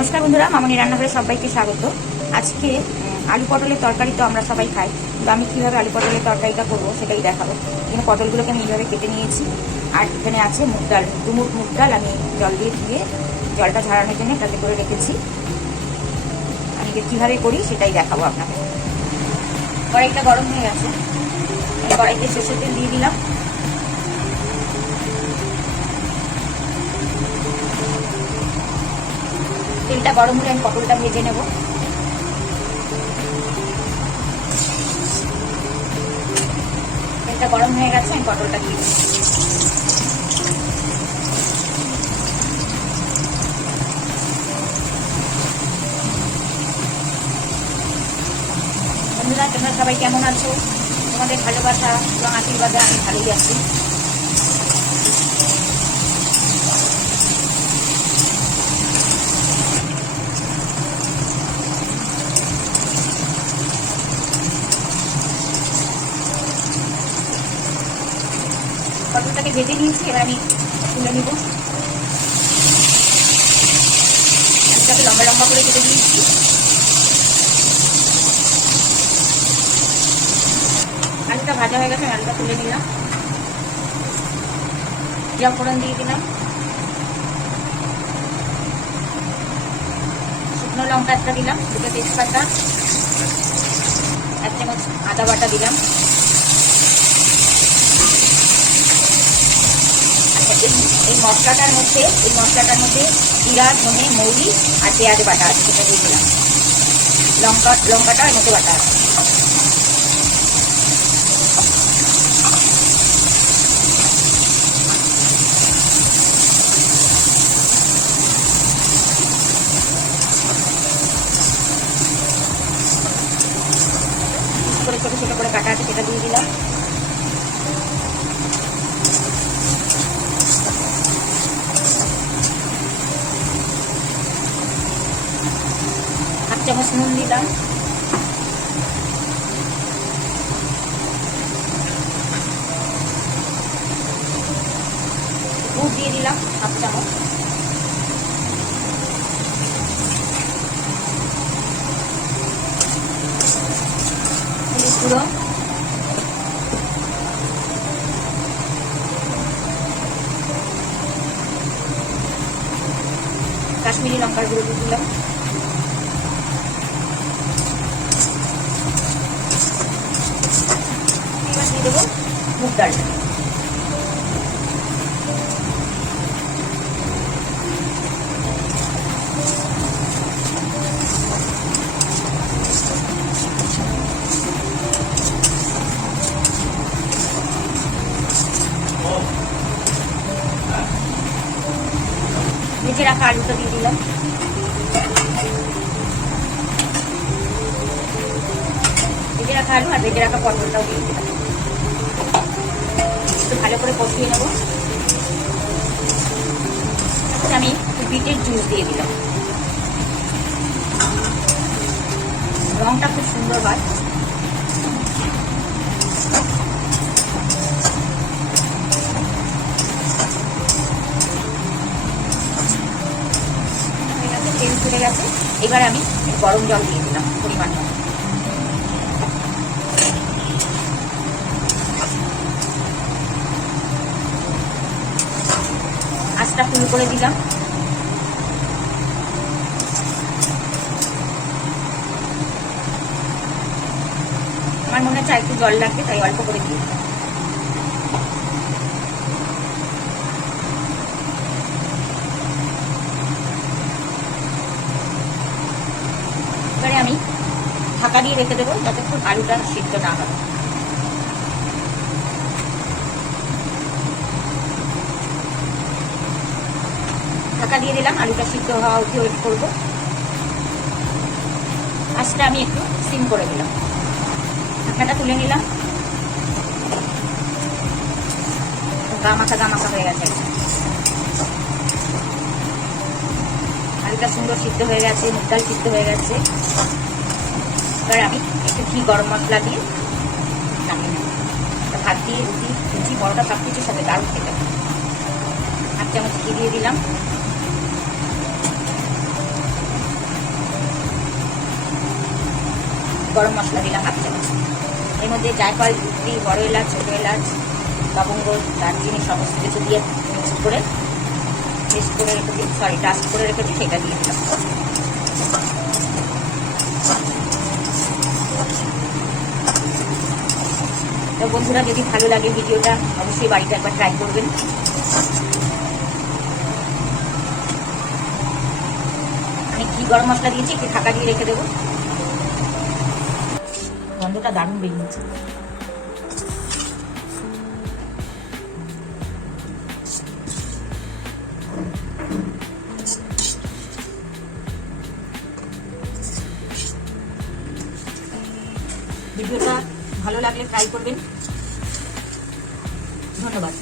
নমস্কার বন্ধুরা, মামনি রান্নাঘরে সবাইকে স্বাগত। আজকে আলু পটলের তরকারি তো আমরা সবাই খাই, তো আমি কীভাবে আলু পটলের তরকারিটা করবো সেটাই দেখাবো। এখানে পটলগুলোকে আমি এইভাবে কেটে নিয়েছি, আর এখানে আছে মুগ ডাল, দুমুঠ মুগ ডাল আমি জল দিয়ে ধুয়ে জলটা ঝরানোর জন্য তাতে করে রেখেছি। আমি কীভাবে করি সেটাই দেখাবো আপনাকে। কড়াইটা গরম হয়ে গেছে, কড়াইতে সরষের তেল দিয়ে দিলাম। তেলটা গরম হলে আমি পটলটা ভেজে নেব। তেলটা গরম হয়ে গেছে, আমি পটলটা দিয়ে দেব। বন্ধুরা, তোমরা সবাই কেমন আছো? তোমাদের ভালোবাসা এবং আশীর্বাদে আমি ভালোই আছি। পটলটাকে ভেজে নিয়েছি, এবার আমি তুলে নিব। আলুটাকে লম্বা লম্বা করে কেটে দিয়েছি। আলুটা ভাজা হয়ে গেছে, আলুটা তুলে নিলাম। জিরা ফোড়ন দিয়ে দিলাম, শুকনো লঙ্কা একটা দিলাম, দুটো তেজপাতা, 1 চামচ আদা বাটা দিলাম। এই মশলাটার মধ্যে জিরা, ধনে, মৌরি আর পেঁয়াজ বাটা আছে, সেটা দিয়ে দিলাম। লঙ্কাটা এর মধ্যে বাটা আছে। ছোট ছোট করে কাটা আছে, সেটা দিয়ে দিলাম। হাফ চামচ নুন দিলাম। দুধ দিয়ে দিলাম হাফ চামচ। হলুদ গুঁড়ো, কাশ্মীরি লঙ্কার গুঁড়ো দিয়ে দিলাম। এবার দিয়ে দেবো মুগ ডালটা। ভেজে রাখা আলুটা দিয়ে দিলাম। ভেজে রাখা আলু আর ভেজে রাখা পটলটাও দিয়ে দিলাম। একটু ভালো করে কষিয়ে নেব। আমি বিটের জুস দিয়ে দিলাম, রংটা খুব সুন্দর হয়। তেল ছুটে গেছে, এবার আমি গরম জল দিয়ে দিলাম পরিমাণ মতো। আঁচটা ফুল করে দিলাম। আমার মনে হচ্ছে একটু জল লাগবে, তাই অল্প করে দিয়ে দিলাম। এবারে আমি ঢাকা দিয়ে রেখে দেবো যতক্ষণ আলুটা সিদ্ধ না হবে। ঢাকা দিয়ে দিলাম, আলুটা সিদ্ধ হওয়া অবধি ওয়েট করবো। আঁচটা আমি একটু সিম করে দিলাম। ঢাকাটা তুলে নিলাম। গা মাখা হয়ে গেছে। আলুটা সুন্দর সিদ্ধ হয়ে গেছে, মুগ ডাল সিদ্ধ হয়ে গেছে। এবার আমি একটু ঘি গরম মশলা দিয়ে নামিয়ে নেব। ভাত দিয়ে রুটি, লুচি, পরোটা সব কিছুর সাথে দারুণ খেতে। 1 চামচ ঘি দিয়ে দিলাম। গরম মশলা দিলাম 1 চামচ। এর মধ্যে জায়ফল, গুটি, বড় এলাচ, ছোট এলাচ, লবঙ্গ, দারচিনি সমস্ত কিছু দিয়ে মিক্স করে ডাস্ট করে রেখেছি, সেটা দিয়ে দিলাম। তো বন্ধুরা, যদি ভালো লাগে ভিডিওটা অবশ্যই বাড়িতে একবার ট্রাই করবেন। আমি ঘি গরম মশলা দিয়েছি, একটু ঢাকা দিয়ে রেখে দেবো। গন্ধটা দারুণ বেরিয়েছে। ভিডিওটা ভালো লাগলে ট্রাই করবেন। ধন্যবাদ।